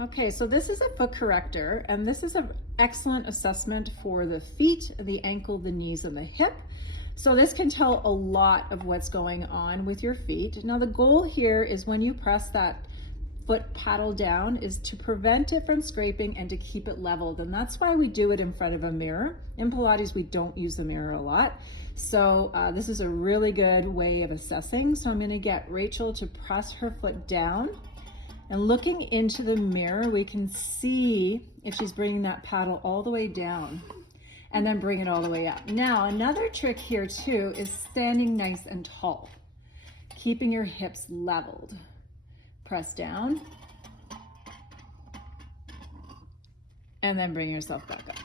Okay, so this is a foot corrector, and this is an excellent assessment for the feet, the ankle, the knees, and the hip. So this can tell a lot of what's going on with your feet. Now the goal here is when you press that foot paddle down is to prevent it from scraping and to keep it leveled. And that's why we do it in front of a mirror. In Pilates, we don't use the mirror a lot. So this is a really good way of assessing. So I'm gonna get Rachel to press her foot down. And looking into the mirror, we can see if she's bringing that paddle all the way down and then bring it all the way up. Now, another trick here too is standing nice and tall, keeping your hips leveled. Press down and then bring yourself back up.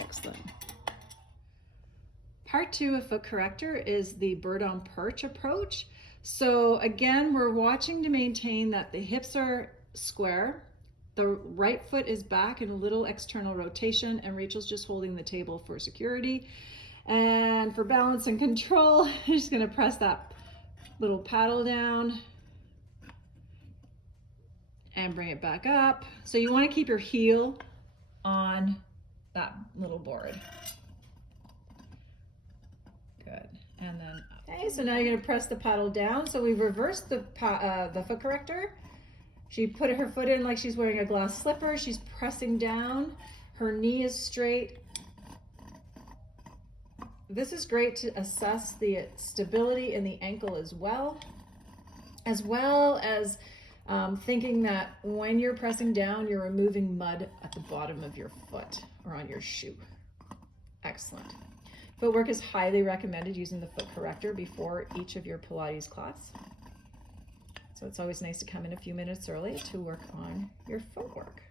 Excellent. Part 2 of foot corrector is the bird on perch approach. So again, we're watching to maintain that the hips are square, the right foot is back in a little external rotation, and Rachel's just holding the table for security. And for balance and control, I'm just gonna press that little paddle down and bring it back up. So you wanna keep your heel on that little board. Good, and then up. Okay, so now you're gonna press the paddle down. So we've reversed the foot corrector. She put her foot in like she's wearing a glass slipper. She's pressing down. Her knee is straight. This is great to assess the stability in the ankle as well as thinking that when you're pressing down, you're removing mud at the bottom of your foot or on your shoe. Excellent. Footwork is highly recommended using the foot corrector before each of your Pilates class. So it's always nice to come in a few minutes early to work on your footwork.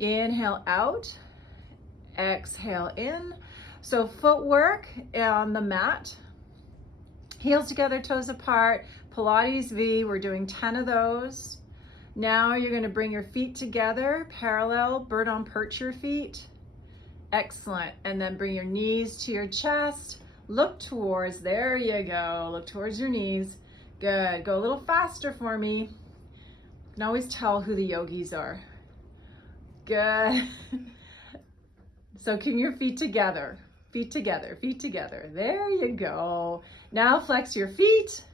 Inhale out, exhale in. So footwork on the mat, heels together, toes apart, Pilates V, we're doing 10 of those. Now you're gonna bring your feet together, parallel, bird on perch your feet. Excellent, and then bring your knees to your chest. Look towards, there you go, look towards your knees. Good, go a little faster for me. You can always tell who the yogis are. Good. So keep your feet together, feet together, feet together. There you go. Now flex your feet.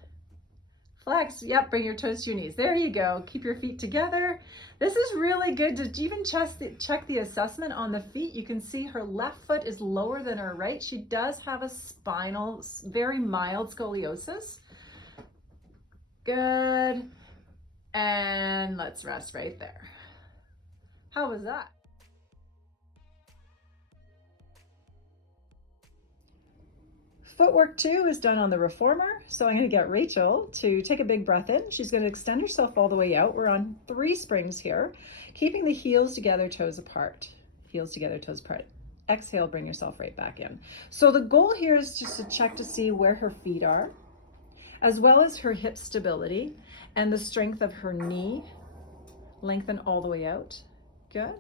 Flex, yep, bring your toes to your knees. There you go, keep your feet together. This is really good to even check the assessment on the feet. You can see her left foot is lower than her right. She does have a spinal, very mild scoliosis. Good, and let's rest right there. How was that? Footwork 2 is done on the reformer. So I'm gonna get Rachel to take a big breath in. She's gonna extend herself all the way out. We're on 3 springs here, keeping the heels together, toes apart. Heels together, toes apart. Exhale, bring yourself right back in. So the goal here is just to check to see where her feet are, as well as her hip stability and the strength of her knee. Lengthen all the way out. Good.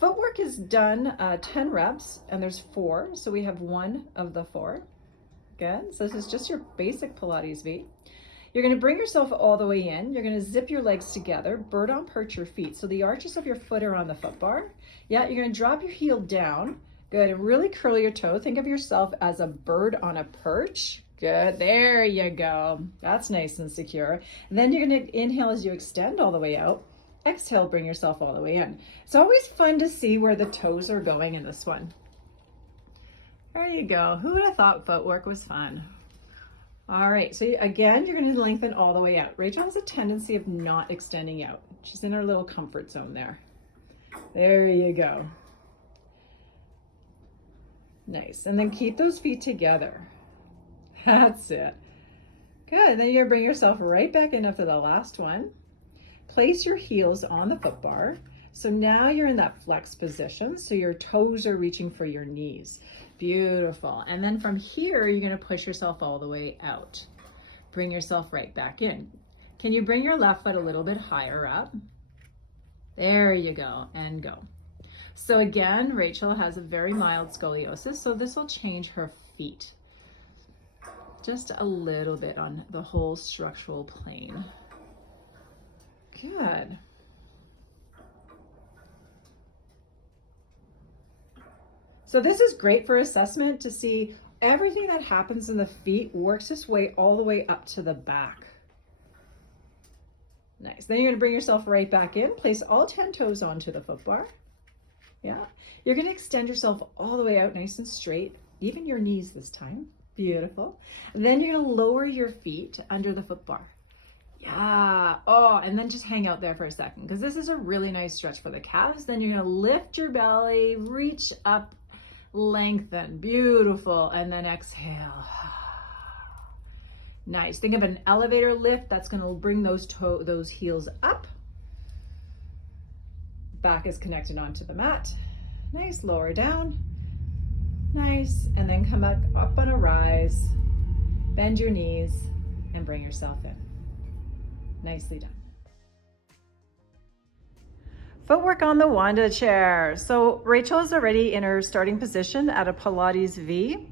Footwork is done 10 reps, and there's 4. So we have 1 of the 4. Good. So this is just your basic Pilates V. You're going to bring yourself all the way in. You're going to zip your legs together, bird on perch your feet. So the arches of your foot are on the foot bar. Yeah, you're going to drop your heel down. Good. And really curl your toe. Think of yourself as a bird on a perch. Good. There you go. That's nice and secure. And then you're going to inhale as you extend all the way out. Exhale, bring yourself all the way in. It's always fun to see where the toes are going in this one. There you go. Who would have thought footwork was fun? All right, so again, you're going to lengthen all the way out. Rachel has a tendency of not extending out. She's in her little comfort zone there. There you go. Nice, and then keep those feet together. That's it. Good, then you're gonna bring yourself right back in after the last one. Place your heels on the foot bar. So now you're in that flex position, so your toes are reaching for your knees. Beautiful. And then from here, you're going to push yourself all the way out. Bring yourself right back in. Can you bring your left foot a little bit higher up? There you go, and go. So again, Rachel has a very mild scoliosis, so this will change her feet. just a little bit on the whole structural plane. Good. So this is great for assessment to see everything that happens in the feet works its way all the way up to the back. Nice. Then you're going to bring yourself right back in. Place all 10 toes onto the foot bar. Yeah. You're going to extend yourself all the way out nice and straight, even your knees this time. Beautiful. And then you're going to lower your feet under the foot bar. Yeah. Oh, and then just hang out there for a second because this is a really nice stretch for the calves. Then you're going to lift your belly, reach up, lengthen. Beautiful. And then exhale. Nice. Think of an elevator lift. That's going to bring those heels up. Back is connected onto the mat. Nice. Lower down. Nice. And then come up on a rise. Bend your knees and bring yourself in. Nicely done. Footwork on the wunda chair. So Rachel is already in her starting position at a Pilates V.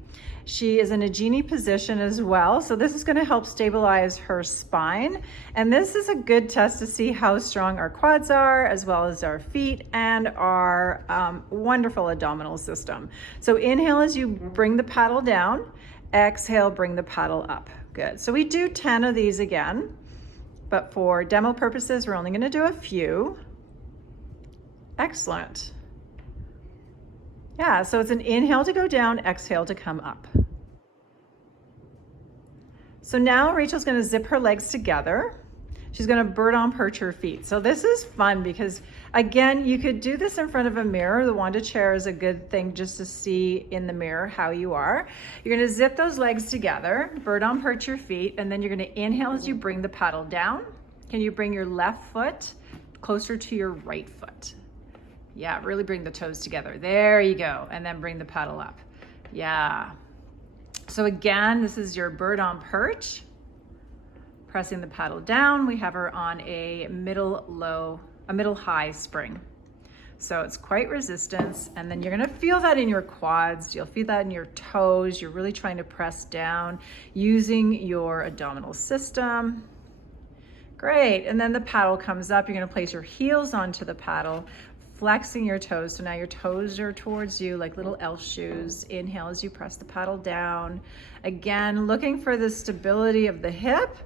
She is in a genie position as well. So this is going to help stabilize her spine. And this is a good test to see how strong our quads are, as well as our feet and our wonderful abdominal system. So inhale as you bring the paddle down. Exhale, bring the paddle up. Good. So we do 10 of these again. But for demo purposes, we're only going to do a few. Excellent. Yeah, so it's an inhale to go down, exhale to come up. So now Rachel's going to zip her legs together. She's going to bird on perch her feet. So this is fun because, again, you could do this in front of a mirror. The wunda chair is a good thing just to see in the mirror how you are. You're going to zip those legs together, bird on perch your feet, and then you're going to inhale as you bring the paddle down. Can you bring your left foot closer to your right foot? Yeah, really bring the toes together. There you go. And then bring the paddle up. Yeah. So again, this is your bird on perch. Pressing the paddle down. We have her on a middle high spring. So it's quite resistance. And then you're going to feel that in your quads. You'll feel that in your toes. You're really trying to press down using your abdominal system. Great. And then the paddle comes up. You're going to place your heels onto the paddle, flexing your toes. So now your toes are towards you like little elf shoes. Inhale as you press the paddle down. Again, looking for the stability of the hip.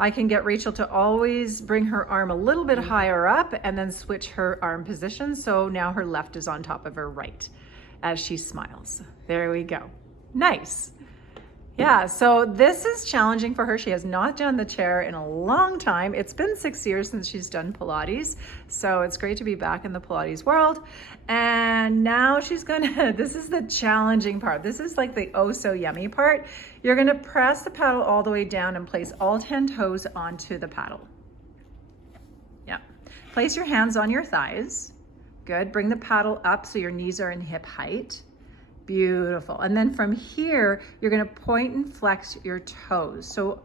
I can get Rachel to always bring her arm a little bit higher up and then switch her arm position. So now her left is on top of her right as she smiles. There we go. Nice. Yeah, so this is challenging for her. She has not done the chair in a long time. It's been 6 years since she's done Pilates. So it's great to be back in the Pilates world. And now she's gonna, this is the challenging part. This is like the oh so yummy part. You're gonna press the paddle all the way down and place all 10 toes onto the paddle. Yeah. Place your hands on your thighs. Good. Bring the paddle up so your knees are in hip height. Beautiful. And then from here, you're going to point and flex your toes. So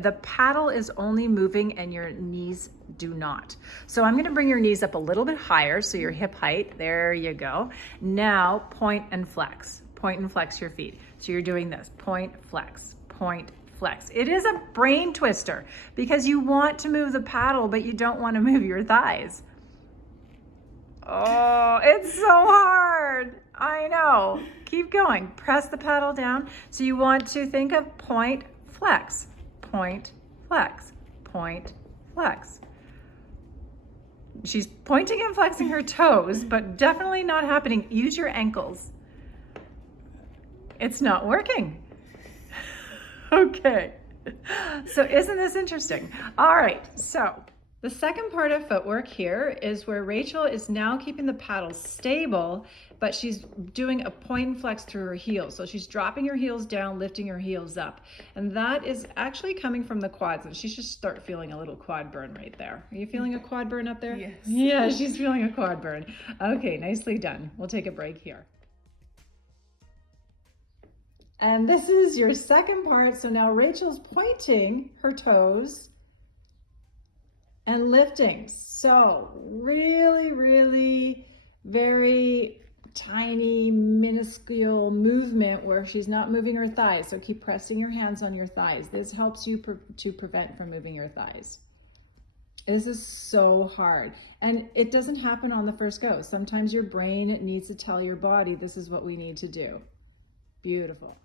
the paddle is only moving and your knees do not. So I'm going to bring your knees up a little bit higher. So your hip height, there you go. Now point and flex your feet. So you're doing this, point, flex, point, flex. It is a brain twister because you want to move the paddle, but you don't want to move your thighs. Oh, it's so hard. I know. Keep going. Press the paddle down. So you want to think of point, flex, point, flex, point, flex. She's pointing and flexing her toes, but definitely not happening. Use your ankles. It's not working. Okay. So isn't this interesting? All right. So the second part of footwork here is where Rachel is now keeping the paddle stable, but she's doing a point and flex through her heels. So she's dropping her heels down, lifting her heels up. And that is actually coming from the quads. And she should start feeling a little quad burn right there. Are you feeling a quad burn up there? Yes. Yeah, she's feeling a quad burn. Okay, nicely done. We'll take a break here. And this is your second part. So now Rachel's pointing her toes and lifting. So really, really very tiny, minuscule movement where she's not moving her thighs. So keep pressing your hands on your thighs. This helps you to prevent from moving your thighs. This is so hard. And it doesn't happen on the first go. Sometimes your brain needs to tell your body this is what we need to do. Beautiful.